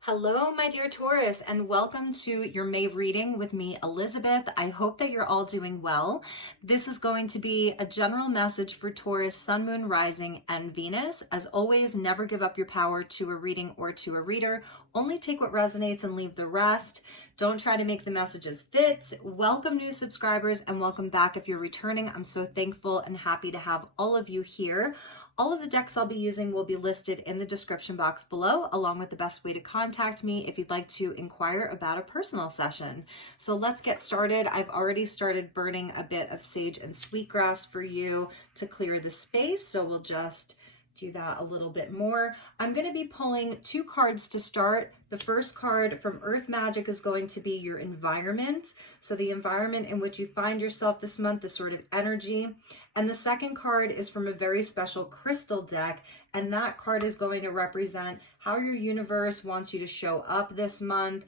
Hello, my dear Taurus, and welcome to your May reading with me, Elizabeth. I hope that you're all doing well. This is going to be a general message for Taurus, Sun, Moon, Rising, and Venus. As always, never give up your power to a reading or to a reader. Only take what resonates and leave the rest. Don't try to make the messages fit. Welcome new subscribers and welcome back if you're returning. I'm so thankful and happy to have all of you here. All of the decks I'll be using will be listed in the description box below, along with the best way to contact me if you'd like to inquire about a personal session. So let's get started. I've already started burning a bit of sage and sweetgrass for you to clear the space, so we'll just do that a little bit more. I'm going to be pulling two cards to start. The first card from Earth Magic is going to be your environment. So the environment in which you find yourself this month, the sort of energy. And the second card is from a very special crystal deck. And that card is going to represent how your universe wants you to show up this month,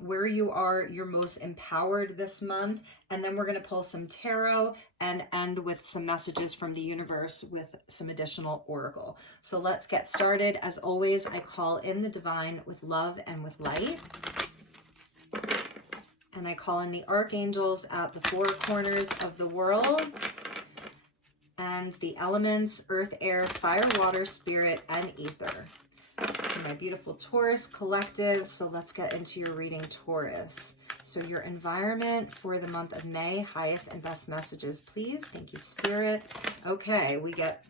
where you are your most empowered this month. And then we're going to pull some tarot and end with some messages from the universe with some additional oracle. So let's get started. As always, I call in the divine with love and with light. And I call in the archangels at the four corners of the world. And the elements, earth, air, fire, water, spirit, and ether. My beautiful Taurus collective. So let's get into your reading, Taurus. So your environment for the month of May, highest and best messages, please. Thank you, Spirit. Okay, we get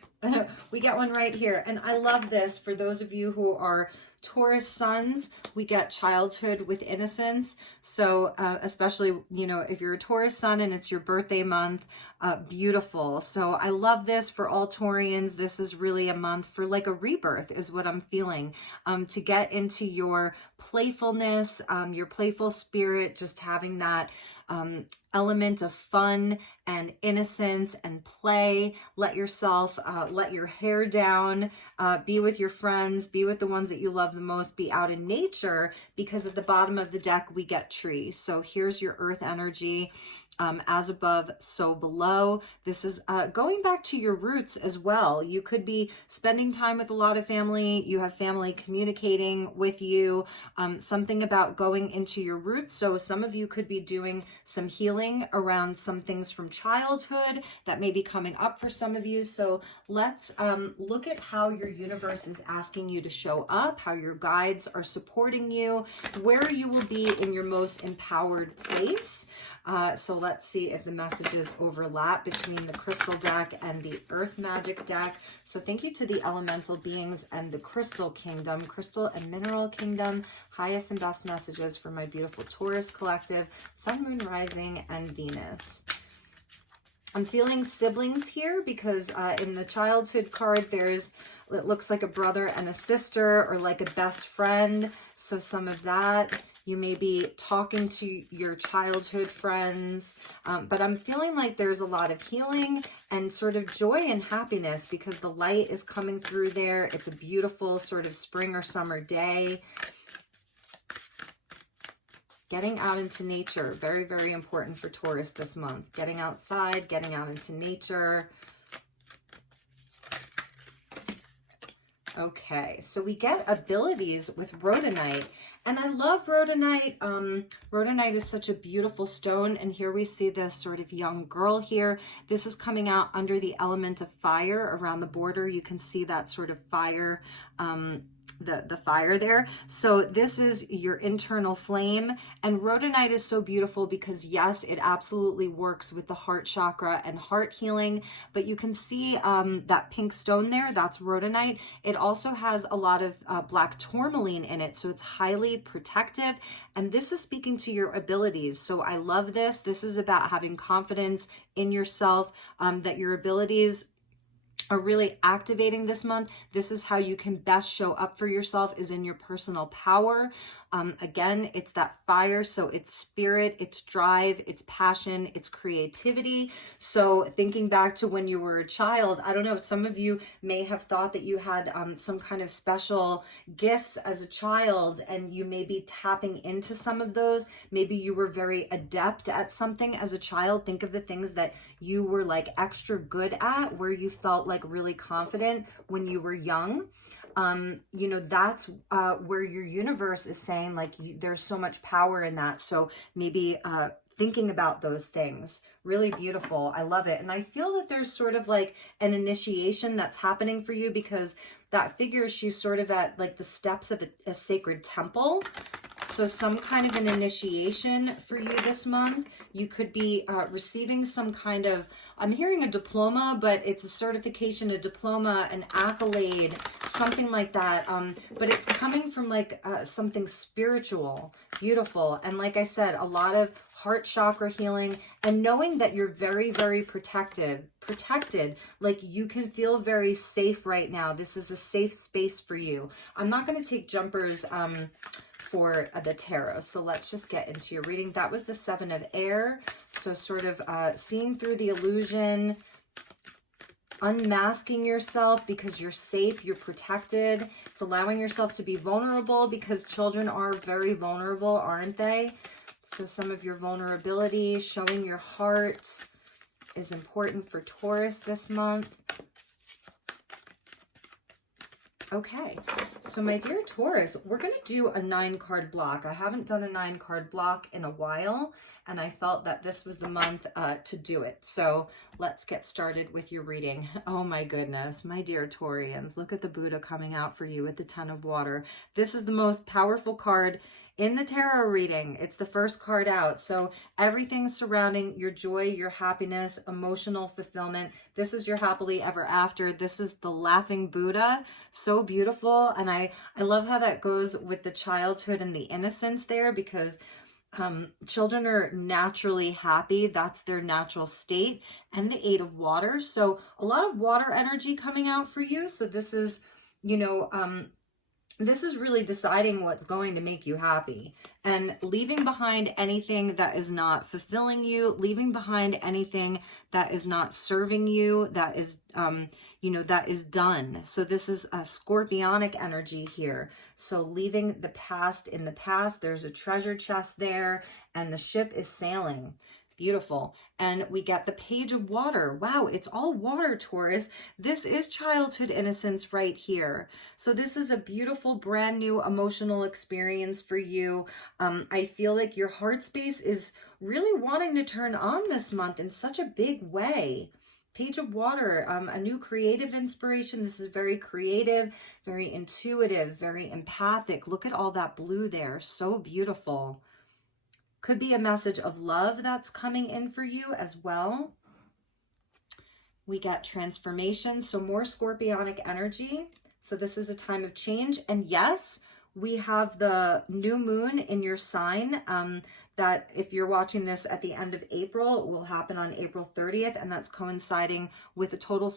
one right here. And I love this for those of you who are Taurus suns. We get childhood with innocence. So especially, you know, if you're a Taurus sun and it's your birthday month, beautiful. So I love this for all Taurians. This is really a month for like a rebirth is what I'm feeling, to get into your playfulness, your playful spirit, just having that element of fun and innocence and play. Let yourself, let your hair down, be with your friends, be with the ones that you love the most, be out in nature, because at the bottom of the deck, we get tree. So here's your earth energy. As above, so below. This is going back to your roots as well. You could be spending time with a lot of family. You have family communicating with you. Something about going into your roots. So some of you could be doing some healing around some things from childhood that may be coming up for some of you. So let's look at how your universe is asking you to show up, how your guides are supporting you, where you will be in your most empowered place. So let's see if the messages overlap between the crystal deck and the earth magic deck. So thank you to the elemental beings and the crystal kingdom, crystal and mineral kingdom, highest and best messages for my beautiful Taurus collective, Sun, Moon, Rising, and Venus. I'm feeling siblings here because in the childhood card, it looks like a brother and a sister or like a best friend. So some of that. You may be talking to your childhood friends, but I'm feeling like there's a lot of healing and sort of joy and happiness because the light is coming through there. It's a beautiful sort of spring or summer day. Getting out into nature, very, very important for Taurus this month. Getting outside, getting out into nature. Okay, so we get abilities with Rhoda Knight. And I love Rhoda Knight. Rhoda Knight is such a beautiful stone. And here we see this sort of young girl here. This is coming out under the element of fire around the border. You can see that sort of fire, the fire there. So this is your internal flame. And Rhoda Knight is so beautiful because yes, it absolutely works with the heart chakra and heart healing, but you can see that pink stone there, that's Rhoda Knight. It also has a lot of black tourmaline in it. So it's highly protective. And this is speaking to your abilities. So I love this. This is about having confidence in yourself, that your abilities are really activating this month. This is how you can best show up for yourself, is in your personal power. Again, it's that fire. So it's spirit, it's drive, it's passion, it's creativity. So thinking back to when you were a child, I don't know, some of you may have thought that you had some kind of special gifts as a child, and you may be tapping into some of those. Maybe you were very adept at something as a child. Think of the things that you were like extra good at, where you felt like really confident when you were young. you know, that's where your universe is saying like there's so much power in that. So maybe thinking about those things. Really beautiful. I love it. And I feel that there's sort of like an initiation that's happening for you, because that figure, she's sort of at like the steps of a sacred temple. So some kind of an initiation for you this month. You could be receiving some kind of, I'm hearing a diploma, but it's a certification, a diploma, an accolade, something like that. But it's coming from like something spiritual, beautiful. And like I said, a lot of heart chakra healing, and knowing that you're very, very protected, like you can feel very safe right now. This is a safe space for you. I'm not going to take jumpers for the tarot, so let's just get into your reading. That was the 7 of air, so sort of seeing through the illusion, unmasking yourself because you're safe, you're protected. It's allowing yourself to be vulnerable, because children are very vulnerable, aren't they? So some of your vulnerability, showing your heart, is important for Taurus this month. Okay, so my dear Taurus, we're going to do a 9-card block. I haven't done a 9-card block in a while, and I felt that this was the month to do it. So let's get started with your reading. Oh my goodness, my dear Taurians, look at the Buddha coming out for you with the 10 of water. This is the most powerful card in the tarot reading. It's the first card out. So everything surrounding your joy, your happiness, emotional fulfillment. This is your happily ever after. This is the laughing Buddha. So beautiful. And I love how that goes with the childhood and the innocence there, because children are naturally happy. That's their natural state. And the 8 of water. So a lot of water energy coming out for you. So this is, you know, this is really deciding what's going to make you happy, and leaving behind anything that is not fulfilling you, leaving behind anything that is not serving you, that is, you know, that is done. So this is a scorpionic energy here. So leaving the past in the past. There's a treasure chest there, and the ship is sailing. Beautiful. And we get the Page of Water. Wow, it's all water, Taurus. This is childhood innocence right here. So this is a beautiful, brand new emotional experience for you. I feel like your heart space is really wanting to turn on this month in such a big way. Page of Water, a new creative inspiration. This is very creative, very intuitive, very empathic. Look at all that blue there. So beautiful. Could be a message of love that's coming in for you as well. We get transformation, so more scorpionic energy. So this is a time of change. And yes, we have the new moon in your sign, that if you're watching this at the end of April, it will happen on April 30th, and that's coinciding with a total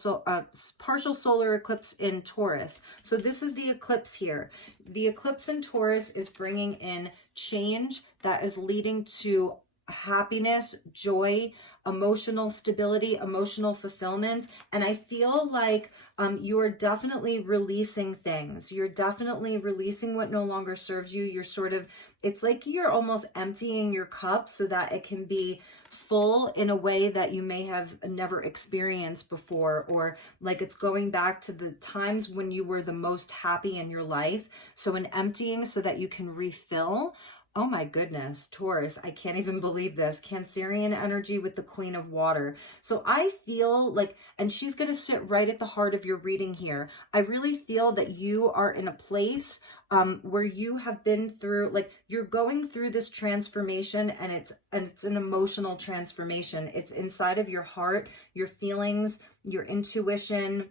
partial solar eclipse in Taurus. So this is the eclipse here. The eclipse in Taurus is bringing in change that is leading to happiness, joy, emotional stability, emotional fulfillment. And I feel like you are definitely releasing things. You're definitely releasing what no longer serves you. You're sort of, it's like you're almost emptying your cup so that it can be full in a way that you may have never experienced before, or like it's going back to the times when you were the most happy in your life. So an emptying so that you can refill. Oh my goodness, Taurus, I can't even believe this. Cancerian energy with the Queen of Water. So I feel like, and she's going to sit right at the heart of your reading here. I really feel that you are in a place where you have been through, like you're going through this transformation, and it's an emotional transformation. It's inside of your heart, your feelings, your intuition,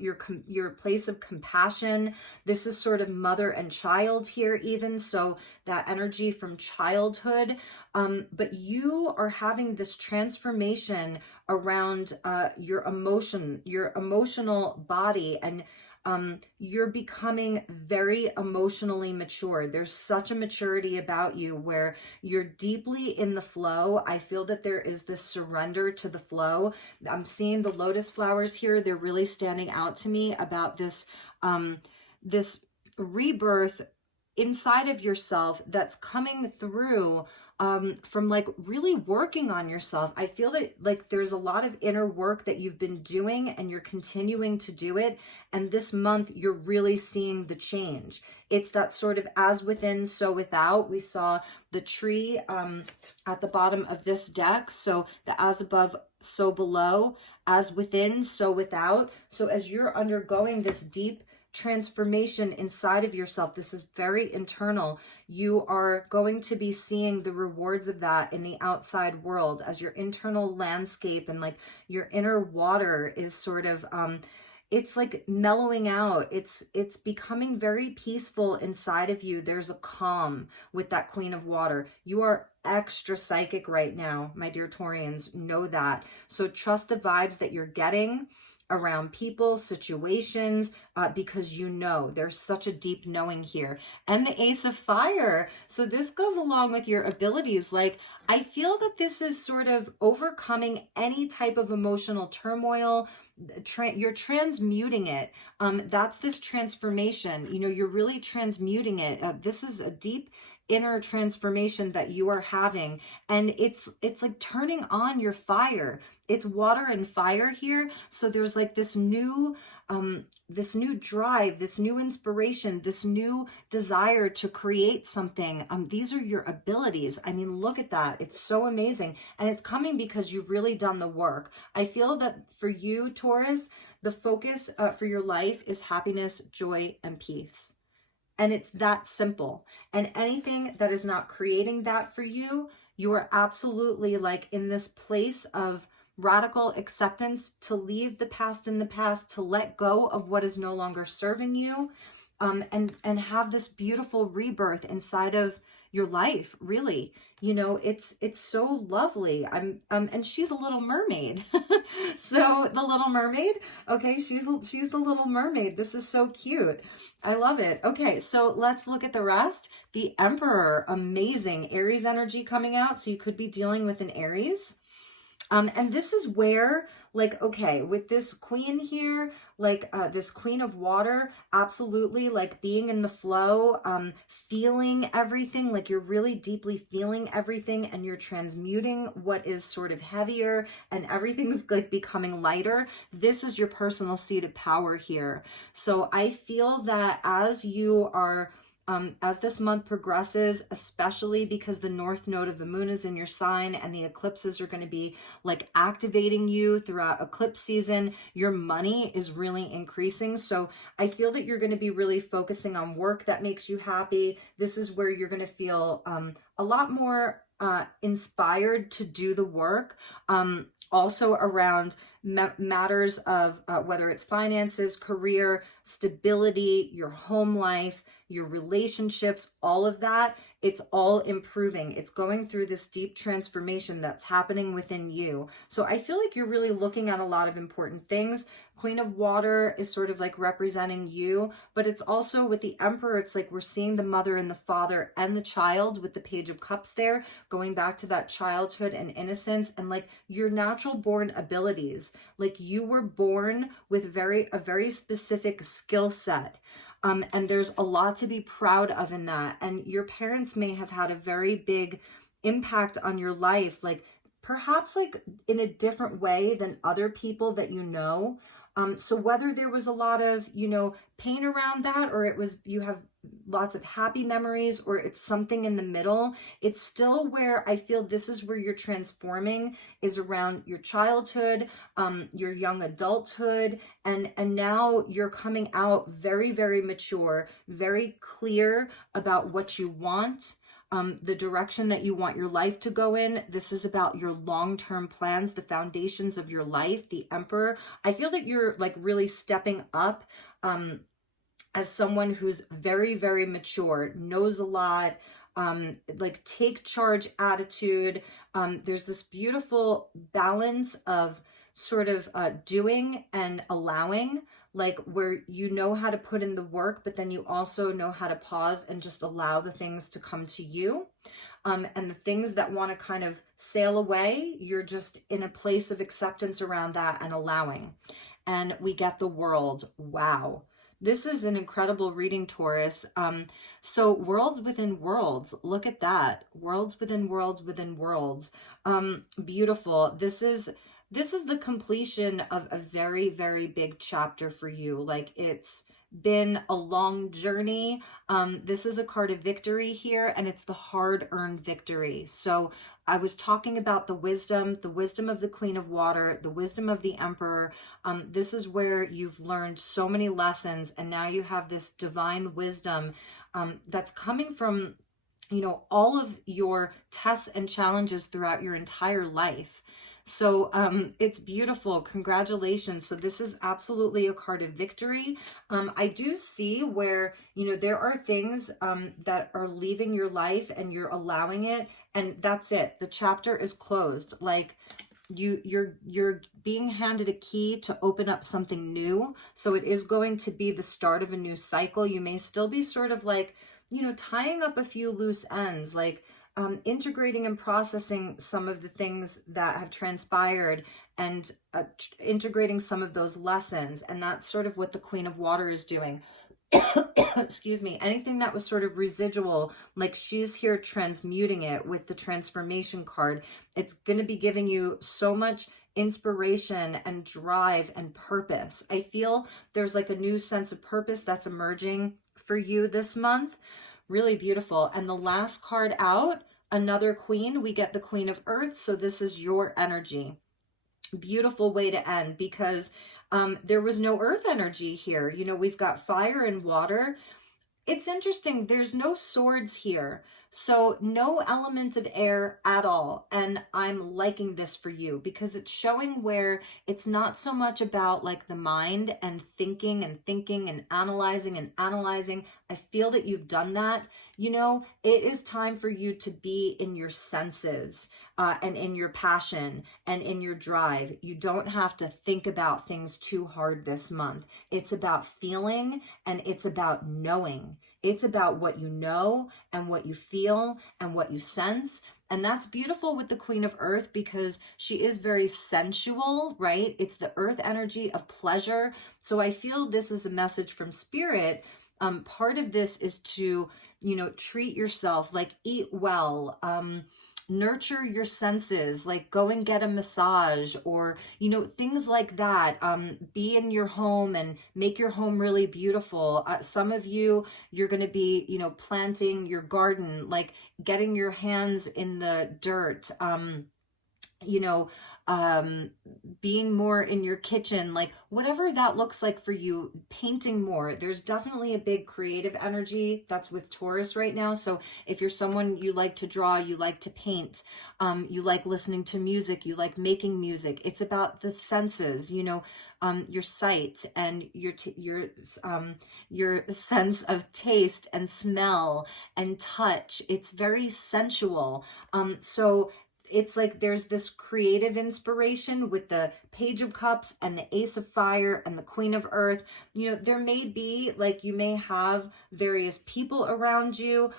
your place of compassion. This is sort of mother and child here even, so that energy from childhood, but you are having this transformation around your emotional body, and you're becoming very emotionally mature. There's such a maturity about you where you're deeply in the flow. I feel that there is this surrender to the flow. I'm seeing the lotus flowers here. They're really standing out to me about this, this rebirth inside of yourself that's coming through from like really working on yourself. I feel that like there's a lot of inner work that you've been doing and you're continuing to do it. And this month you're really seeing the change. It's that sort of as within, so without. We saw the tree at the bottom of this deck. So the as above, so below, as within, so without. So as you're undergoing this deep transformation inside of yourself, this is very internal, you are going to be seeing the rewards of that in the outside world as your internal landscape and like your inner water is sort of it's like mellowing out. It's becoming very peaceful inside of you. There's a calm with that Queen of Water. You are extra psychic right now, my dear Taurians, know that. So trust the vibes that you're getting around people, situations, because you know there's such a deep knowing here. And the Ace of Fire. So this goes along with your abilities. Like, I feel that this is sort of overcoming any type of emotional turmoil. You're transmuting it. That's this transformation. You know, you're really transmuting it. This is a deep inner transformation that you are having, and it's like turning on your fire. It's water and fire here. So there's like this new drive, this new inspiration, this new desire to create something. These are your abilities. I mean, look at that. It's so amazing. And it's coming because you've really done the work. I feel that for you, Taurus, the focus for your life is happiness, joy, and peace. And it's that simple. And anything that is not creating that for you, you are absolutely like in this place of radical acceptance to leave the past in the past, to let go of what is no longer serving you, and have this beautiful rebirth inside of your life, really. You know, it's so lovely. And she's a little mermaid. So the Little Mermaid, okay, she's the Little Mermaid. This is so cute. I love it. Okay, so let's look at the rest. The Emperor, amazing Aries energy coming out. So you could be dealing with an Aries. And this is where, like, okay, with this queen here, like this Queen of Water, absolutely, like being in the flow, feeling everything, like you're really deeply feeling everything and you're transmuting what is sort of heavier and everything's like becoming lighter. This is your personal seat of power here. So I feel that as you are as this month progresses, especially because the north node of the moon is in your sign and the eclipses are going to be like activating you throughout eclipse season, your money is really increasing. So I feel that you're going to be really focusing on work that makes you happy. This is where you're going to feel a lot more inspired to do the work. Also around matters of whether it's finances, career, stability, your home life, your relationships, all of that, it's all improving. It's going through this deep transformation that's happening within you. So I feel like you're really looking at a lot of important things. Queen of Water is sort of like representing you, but it's also with the Emperor, it's like we're seeing the mother and the father and the child with the Page of Cups there, going back to that childhood and innocence and like your natural born abilities. Like you were born with a very specific skill set. And there's a lot to be proud of in that. And your parents may have had a very big impact on your life, like perhaps like in a different way than other people that you know. So whether there was a lot of, you know, pain around that, or it was, you have lots of happy memories, or it's something in the middle, it's still where I feel this is where you're transforming, is around your childhood, your young adulthood, and now you're coming out very, very mature, very clear about what you want. The direction that you want your life to go in. This is about your long-term plans, the foundations of your life, the Emperor. I feel that you're like really stepping up as someone who's very, very mature, knows a lot, like take charge attitude. There's this beautiful balance of sort of doing and allowing, like where you know how to put in the work, but then you also know how to pause and just allow the things to come to you. And the things that want to kind of sail away, you're just in a place of acceptance around that and allowing. And we get the World. Wow. This is an incredible reading, Taurus. So worlds within worlds, look at that. Worlds within worlds within worlds. Beautiful. This is the completion of a very, very big chapter for you. Like, it's been a long journey. This is a card of victory here, and it's the hard-earned victory. So I was talking about the wisdom of the Queen of Water, the wisdom of the Emperor. This is where you've learned so many lessons, and now you have this divine wisdom that's coming from, you know, all of your tests and challenges throughout your entire life. So it's beautiful. Congratulations. So this is absolutely a card of victory. I do see where, you know, there are things that are leaving your life and you're allowing it, and that's it. The chapter is closed. Like, you're being handed a key to open up something new. So it is going to be the start of a new cycle. You may still be sort of like, you know, tying up a few loose ends, like integrating and processing some of the things that have transpired, and integrating some of those lessons. And that's sort of what the Queen of Water is doing. Excuse me. Anything that was sort of residual, like, she's here transmuting it with the transformation card. It's going to be giving you so much inspiration and drive and purpose. I feel there's like a new sense of purpose that's emerging for you this month. Really beautiful. And the last card out, another queen, we get the Queen of Earth. So this is your energy. Beautiful way to end, because there was no earth energy here. You know, we've got fire and water. It's interesting. There's no swords here. So no element of air at all. And I'm liking this for you, because it's showing where it's not so much about like the mind and thinking and analyzing. I feel that you've done that. You know, it is time for you to be in your senses and in your passion and in your drive. You don't have to think about things too hard this month. It's about feeling, and it's about knowing. It's about what you know and what you feel and what you sense. And that's beautiful with the Queen of Earth, because she is very sensual, right? It's the earth energy of pleasure. So I feel this is a message from Spirit. Part of this is to, you know, treat yourself, like eat well, nurture your senses, like go and get a massage, or, you know, things like that. Be in your home and make your home really beautiful. Some of you, you're going to be, you know, planting your garden, like getting your hands in the dirt, you know, being more in your kitchen, like whatever that looks like for you, painting more. There's definitely a big creative energy that's with Taurus right now. So if you're someone, you like to draw, you like to paint, you like listening to music, you like making music, it's about the senses, you know, your sight and your sense of taste and smell and touch. It's very sensual. So it's like there's this creative inspiration with the Page of Cups and the Ace of Fire and the Queen of Earth. You know, there may be, like, you may have various people around you.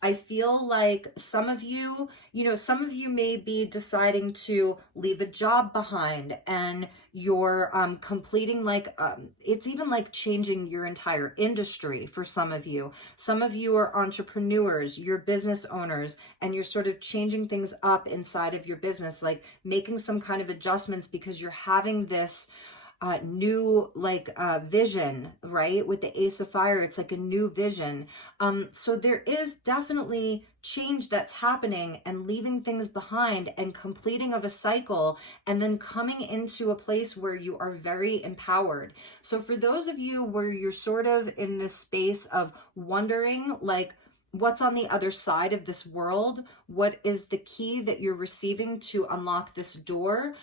I feel like some of you, you know, some of you may be deciding to leave a job behind, and you're completing, like, it's even like changing your entire industry for some of you. Some of you are entrepreneurs, you're business owners, and you're sort of changing things up inside of your business, like making some kind of adjustments because you're having this new, like, vision, right? With the Ace of Fire, it's like a new vision. So there is definitely change that's happening, and leaving things behind and completing of a cycle, and then coming into a place where you are very empowered. So for those of you where you're sort of in this space of wondering, like, what's on the other side of this world? What is the key that you're receiving to unlock this door?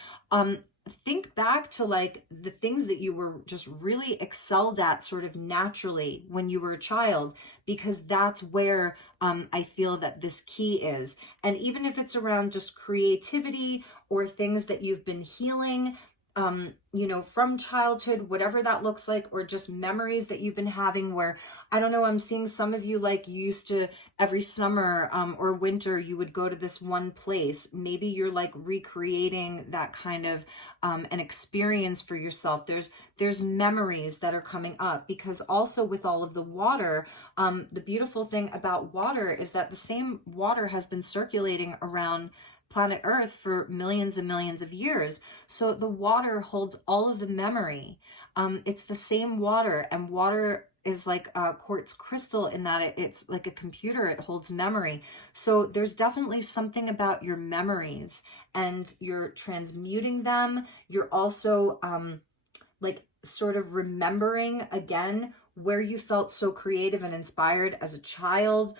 Think back to, like, the things that you were just really excelled at sort of naturally when you were a child, because that's where I feel that this key is. And even if it's around just creativity or things that you've been healing, you know, from childhood, whatever that looks like, or just memories that you've been having where, I don't know, I'm seeing some of you like you used to every summer or winter, you would go to this one place. Maybe you're like recreating that kind of an experience for yourself. There's memories that are coming up, because also with all of the water, the beautiful thing about water is that the same water has been circulating around planet Earth for millions and millions of years. So the water holds all of the memory. It's the same water, and water is like a quartz crystal in that it's like a computer. It holds memory. So there's definitely something about your memories, and you're transmuting them. You're also like sort of remembering again where you felt so creative and inspired as a child,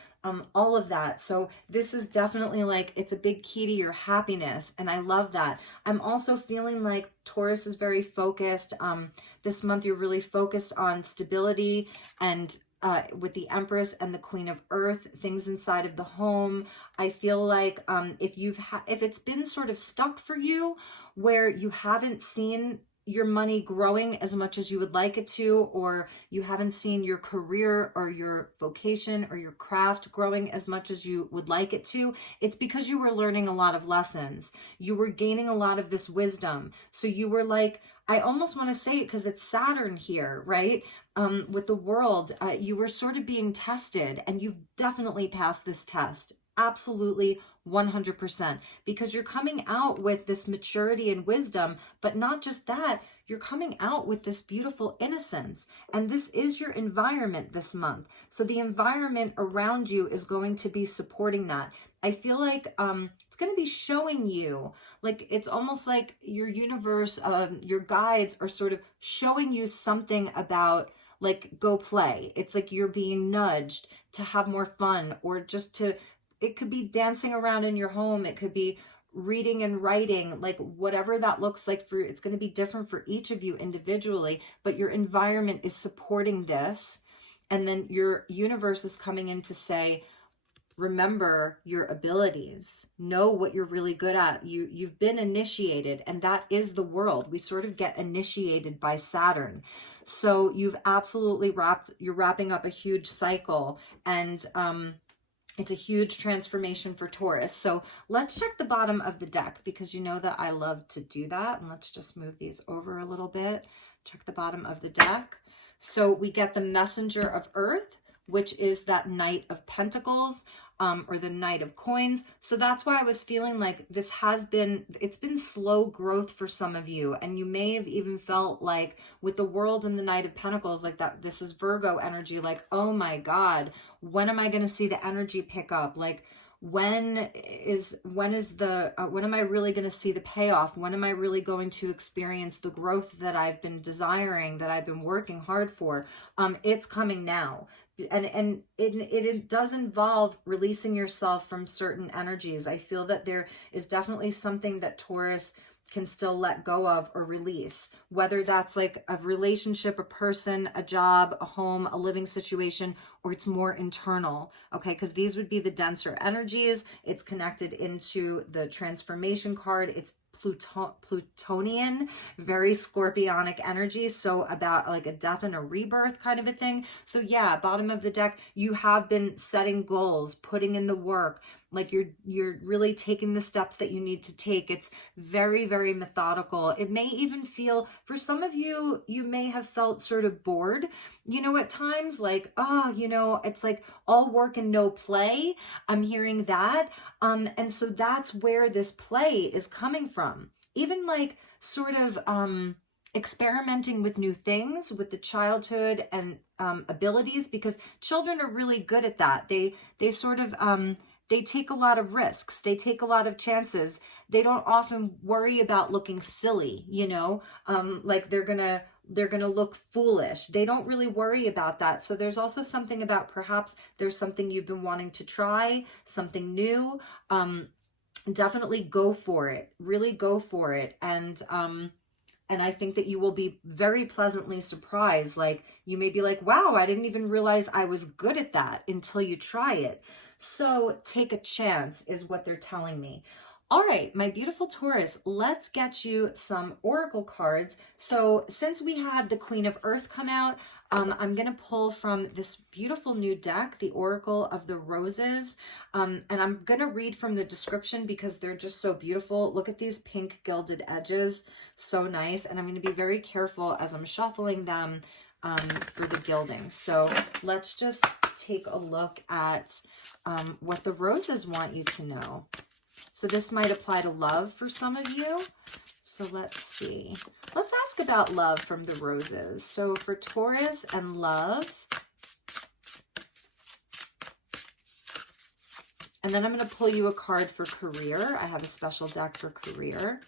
all of that. So this is definitely like, it's a big key to your happiness. And I love that. I'm also feeling like Taurus is very focused. This month, you're really focused on stability and with the Empress and the Queen of Earth, things inside of the home. I feel like if it's been sort of stuck for you where you haven't seen your money growing as much as you would like it to, or you haven't seen your career or your vocation or your craft growing as much as you would like it to, it's because you were learning a lot of lessons. You were gaining a lot of this wisdom. So you were like, I almost want to say it because it's Saturn here, right? With the world, you were sort of being tested, and you've definitely passed this test. Absolutely, 100%, because you're coming out with this maturity and wisdom, but not just that, you're coming out with this beautiful innocence, and this is your environment this month. So the environment around you is going to be supporting that. I feel like it's going to be showing you, like, it's almost like your universe, your guides are sort of showing you something about, like, go play. It's like you're being nudged to have more fun, or just to, it could be dancing around in your home. It could be reading and writing, like whatever that looks like for you. It's going to be different for each of you individually, but your environment is supporting this. And then your universe is coming in to say, remember your abilities, know what you're really good at. You've been initiated, and that is the world. We sort of get initiated by Saturn. So you've absolutely you're wrapping up a huge cycle, and it's a huge transformation for Taurus. So let's check the bottom of the deck, because you know that I love to do that. And let's just move these over a little bit. Check the bottom of the deck. So we get the Messenger of Earth, which is that Knight of Pentacles, or the Knight of Coins. So that's why I was feeling like this it's been slow growth for some of you. And you may have even felt like with the World and the Knight of Pentacles, like that, this is Virgo energy, like, oh my God, when am I going to see the energy pick up? Like, when am I really going to see the payoff? When am I really going to experience the growth that I've been desiring, that I've been working hard for? It's coming now. And it does involve releasing yourself from certain energies. I feel that there is definitely something that Taurus can still let go of or release, whether that's like a relationship, a person, a job, a home, a living situation, or it's more internal, okay? Because these would be the denser energies. It's connected into the transformation card. It's Plutonian, very scorpionic energy. So about like a death and a rebirth kind of a thing. So yeah, bottom of the deck, you have been setting goals, putting in the work, like you're really taking the steps that you need to take. It's very, very methodical. It may even feel, for some of you, you may have felt sort of bored, you know, at times, like, oh, you know, it's like all work and no play. I'm hearing that. And so that's where this play is coming from. Even like sort of experimenting with new things with the childhood and abilities, because children are really good at that. They sort of they take a lot of risks. They take a lot of chances. They don't often worry about looking silly, you know, like they're gonna look foolish. They don't really worry about that. So there's also something about, perhaps there's something you've been wanting to try, something new. Definitely go for it. Really go for it. And I think that you will be very pleasantly surprised. Like, you may be like, wow, I didn't even realize I was good at that until you try it. So take a chance is what they're telling me. All right, my beautiful Taurus, let's get you some oracle cards. So since we had the Queen of Earth come out, I'm going to pull from this beautiful new deck, the Oracle of the Roses. And I'm going to read from the description because they're just so beautiful. Look at these pink gilded edges. So nice. And I'm going to be very careful as I'm shuffling them for the gilding. So let's just take a look at what the roses want you to know. So this might apply to love for some of you. So let's see. Let's ask about love from the roses. So for Taurus and love. And then I'm going to pull you a card for career. I have a special deck for career.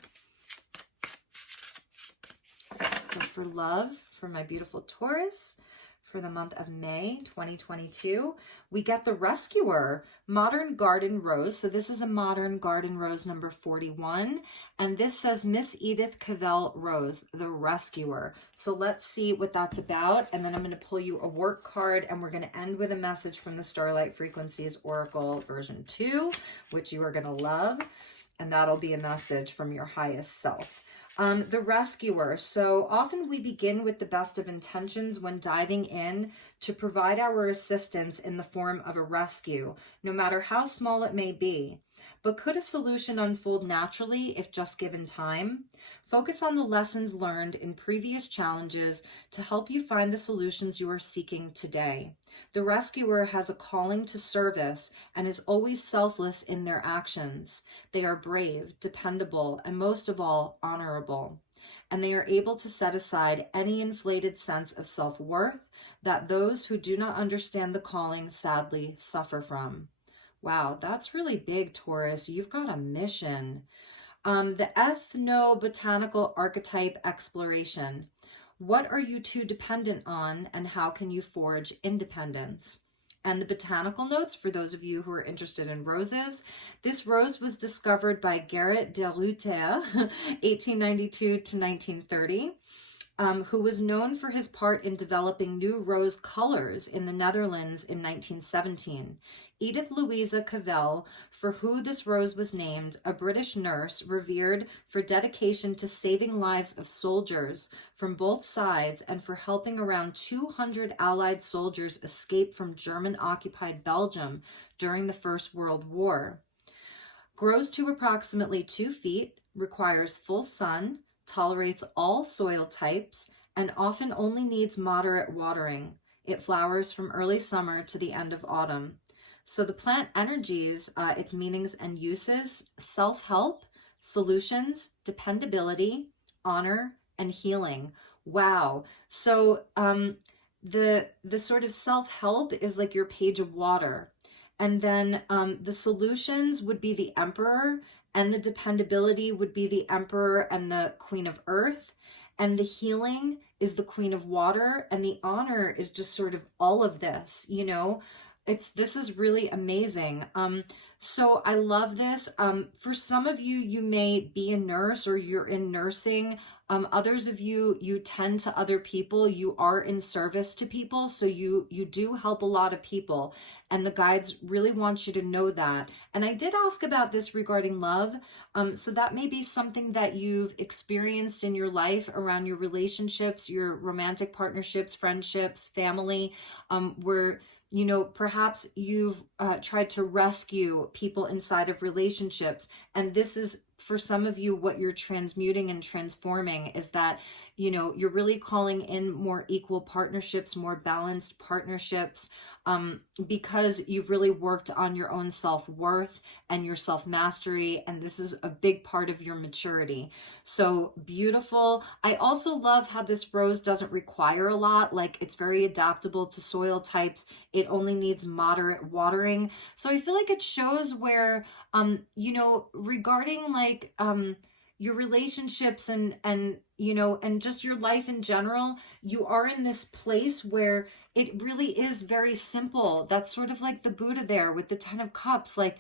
So for love, for my beautiful Taurus, for the month of May 2022, we get the Rescuer, Modern Garden Rose. So this is a Modern Garden Rose number 41. And this says Miss Edith Cavell Rose, the Rescuer. So let's see what that's about. And then I'm going to pull you a work card, and we're going to end with a message from the Starlight Frequencies Oracle version 2, which you are going to love. And that'll be a message from your highest self. The Rescuer. So often we begin with the best of intentions when diving in to provide our assistance in the form of a rescue, no matter how small it may be. But could a solution unfold naturally if just given time? Focus on the lessons learned in previous challenges to help you find the solutions you are seeking today. The Rescuer has a calling to service and is always selfless in their actions. They are brave, dependable, and most of all, honorable. And they are able to set aside any inflated sense of self-worth that those who do not understand the calling sadly suffer from. Wow, that's really big, Taurus. You've got a mission. The ethnobotanical archetype exploration. What are you two dependent on, and how can you forge independence? And the botanical notes, for those of you who are interested in roses. This rose was discovered by Gerrit de Ruyter, 1892 to 1930. Who was known for his part in developing new rose colors in the Netherlands in 1917. Edith Louisa Cavell, for who this rose was named, a British nurse revered for dedication to saving lives of soldiers from both sides and for helping around 200 Allied soldiers escape from German-occupied Belgium during the First World War. Grows to approximately 2 feet, requires full sun, tolerates all soil types, and often only needs moderate watering. It flowers from early summer to the end of autumn. So the plant energies, its meanings and uses: self-help, solutions, dependability, honor, and healing. Wow. So the sort of self-help is like your page of water. And then the solutions would be the Emperor, and the dependability would be the Emperor and the Queen of Earth. And the healing is the Queen of Water. And the honor is just sort of all of this, you know. This is really amazing. So I love this. For some of you, you may be a nurse or you're in nursing. Others of you, you tend to other people. You are in service to people. So you do help a lot of people. And the guides really want you to know that. And I did ask about this regarding love. So that may be something that you've experienced in your life around your relationships, your romantic partnerships, friendships, family, where, you know, perhaps you've tried to rescue people inside of relationships. And this is, for some of you, what you're transmuting and transforming is that, you know, you're really calling in more equal partnerships, more balanced partnerships, because you've really worked on your own self-worth and your self-mastery. And this is a big part of your maturity. So beautiful. I also love how this rose doesn't require a lot. Like, it's very adaptable to soil types. It only needs moderate watering. So I feel like it shows where, you know, regarding like, your relationships and you know, and just your life in general, you are in this place where it really is very simple. That's sort of like the Buddha there with the 10 of Cups. Like,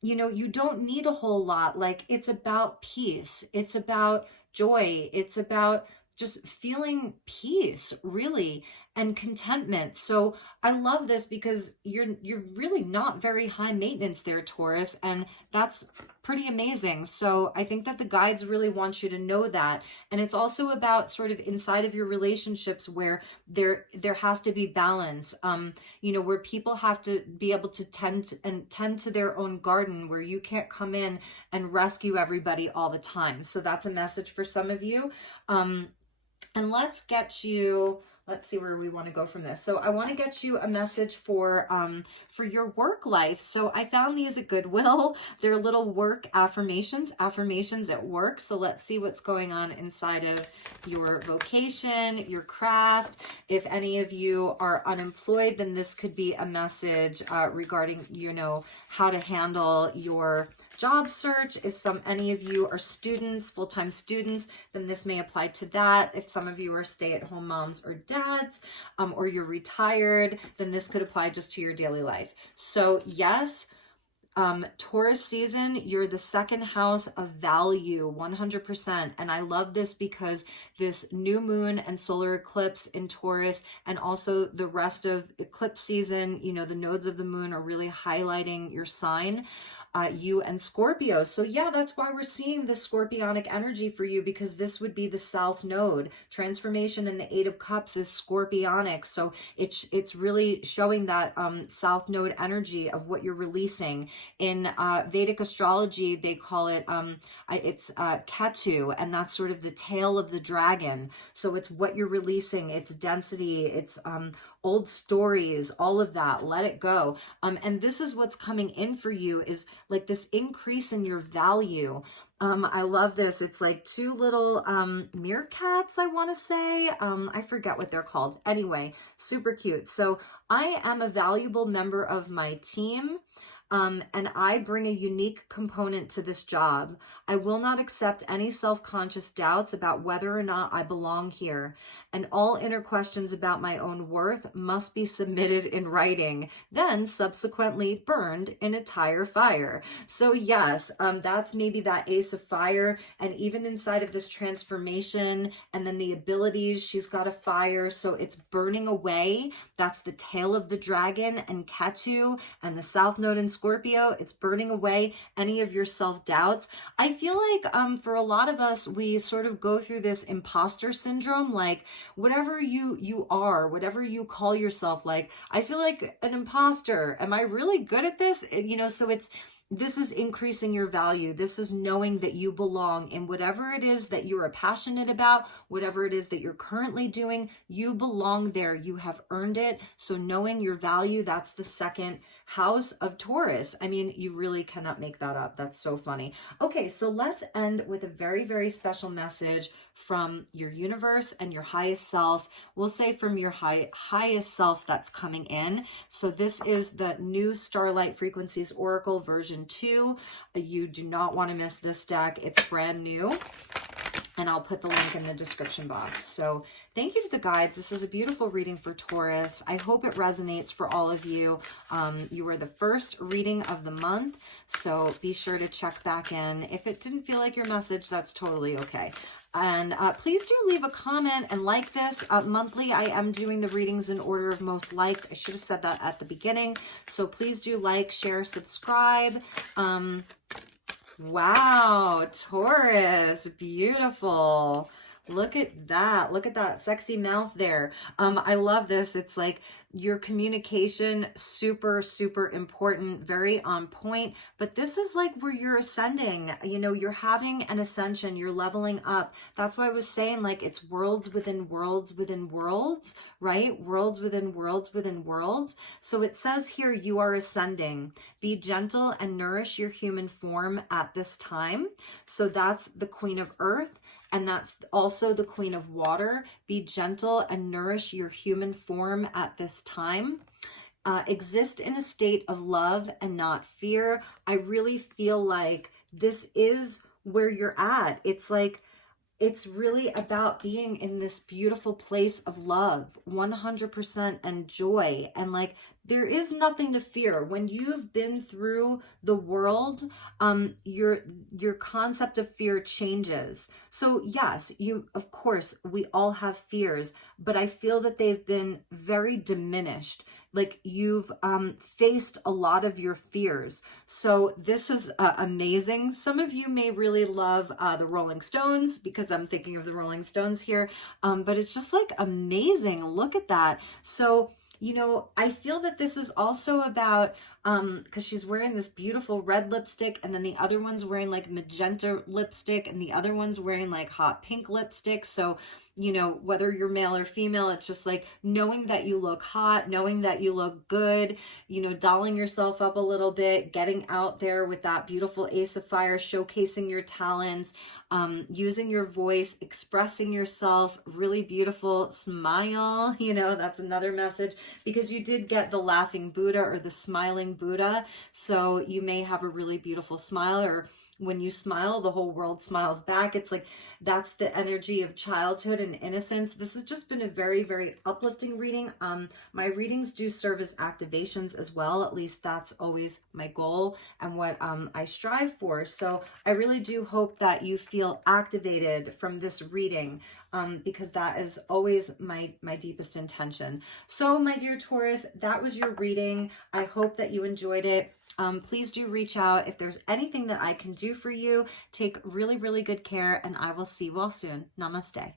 you know, you don't need a whole lot. Like, it's about peace. It's about joy. It's about just feeling peace, really. and contentment. So I love this because you're really not very high maintenance there, Taurus, and that's pretty amazing. So I think that the guides really want you to know that. And it's also about sort of inside of your relationships where there has to be balance, you know, where people have to be able to tend to their own garden, where you can't come in and rescue everybody all the time. So that's a message for some of you. And let's see where we want to go from this. So I want to get you a message for your work life. So I found these at Goodwill. They're little work affirmations at work. So let's see what's going on inside of your vocation, your craft. If any of you are unemployed, then this could be a message regarding, you know, how to handle your job search. If any of you are students, full-time students, then this may apply to that. If some of you are stay-at-home moms or dads, or you're retired, then this could apply just to your daily life. So yes, Taurus season, you're the second house of value, 100%. And I love this because this new moon and solar eclipse in Taurus, and also the rest of eclipse season, you know, the nodes of the moon are really highlighting your sign. You and Scorpio. So yeah, that's why we're seeing this scorpionic energy for you, because this would be the south node. Transformation in the Eight of Cups is scorpionic. So it's really showing that south node energy of what you're releasing. In Vedic astrology, they call it, it's Ketu, and that's sort of the tail of the dragon. So it's what you're releasing, it's density, it's old stories, all of that, let it go. And this is what's coming in for you, is like this increase in your value. I love this. It's like two little meerkats, I want to say. I forget what they're called. Anyway, super cute. So I am a valuable member of my team. And I bring a unique component to this job. I will not accept any self-conscious doubts about whether or not I belong here. And all inner questions about my own worth must be submitted in writing, then subsequently burned in a tire fire. So yes, that's maybe that Ace of Fire. And even inside of this transformation and then the abilities, she's got a fire. So it's burning away. That's the tail of the dragon and Ketu and the South Node in Scorpio. It's burning away any of your self-doubts. I feel like for a lot of us, we sort of go through this imposter syndrome, like whatever you are, whatever you call yourself, like, I feel like an imposter. Am I really good at this? You know, so this is increasing your value. This is knowing that you belong in whatever it is that you are passionate about, whatever it is that you're currently doing, you belong there. You have earned it. So knowing your value, that's the second house of Taurus. I mean, you really cannot make that up. That's so funny. Okay, so let's end with a very, very special message from your universe and your highest self. We'll say from your highest self that's coming in. So this is the new Starlight Frequencies Oracle version 2. You do not want to miss this deck. It's brand new. And I'll put the link in the description box. So thank you to the guides. This is a beautiful reading for Taurus. I hope it resonates for all of you. You were the first reading of the month, so be sure to check back in. If it didn't feel like your message, that's totally okay. And please do leave a comment and like this. Monthly, I am doing the readings in order of most liked. I should have said that at the beginning. So please do like, share, subscribe. Wow, Taurus, beautiful. Look at that. Look at that sexy mouth there. I love this. It's like your communication, super, super important, very on point. But this is like where you're ascending. You know, you're having an ascension. You're leveling up. That's why I was saying, like, it's worlds within worlds within worlds, right? Worlds within worlds within worlds. So it says here, you are ascending. Be gentle and nourish your human form at this time. So that's the Queen of Earth. And that's also the Queen of Water. Be gentle and nourish your human form at this time. Exist in a state of love and not fear. I really feel like this is where you're at. It's like it's really about being in this beautiful place of love, 100%, and joy. And like, there is nothing to fear. When you've been through the world, your concept of fear changes. So yes, of course, we all have fears, but I feel that they've been very diminished. Like, you've faced a lot of your fears. So this is amazing. Some of you may really love the Rolling Stones, because I'm thinking of the Rolling Stones here, but it's just like amazing. Look at that. So, you know, I feel that this is also about, because she's wearing this beautiful red lipstick, and then the other one's wearing like magenta lipstick, and the other one's wearing like hot pink lipstick. So, you know, whether you're male or female, it's just like knowing that you look hot, knowing that you look good, you know, dolling yourself up a little bit, getting out there with that beautiful Ace of Fire, showcasing your talents, using your voice, expressing yourself, really beautiful smile. You know, that's another message, because you did get the laughing Buddha or the smiling Buddha. So you may have a really beautiful smile, or when you smile, the whole world smiles back. It's like, that's the energy of childhood and innocence. This has just been a very, very uplifting reading. My readings do serve as activations as well. At least that's always my goal and what I strive for. So I really do hope that you feel activated from this reading, because that is always my deepest intention. So my dear Taurus, that was your reading. I hope that you enjoyed it. Please do reach out if there's anything that I can do for you. Take really, really good care, and I will see you all soon. Namaste.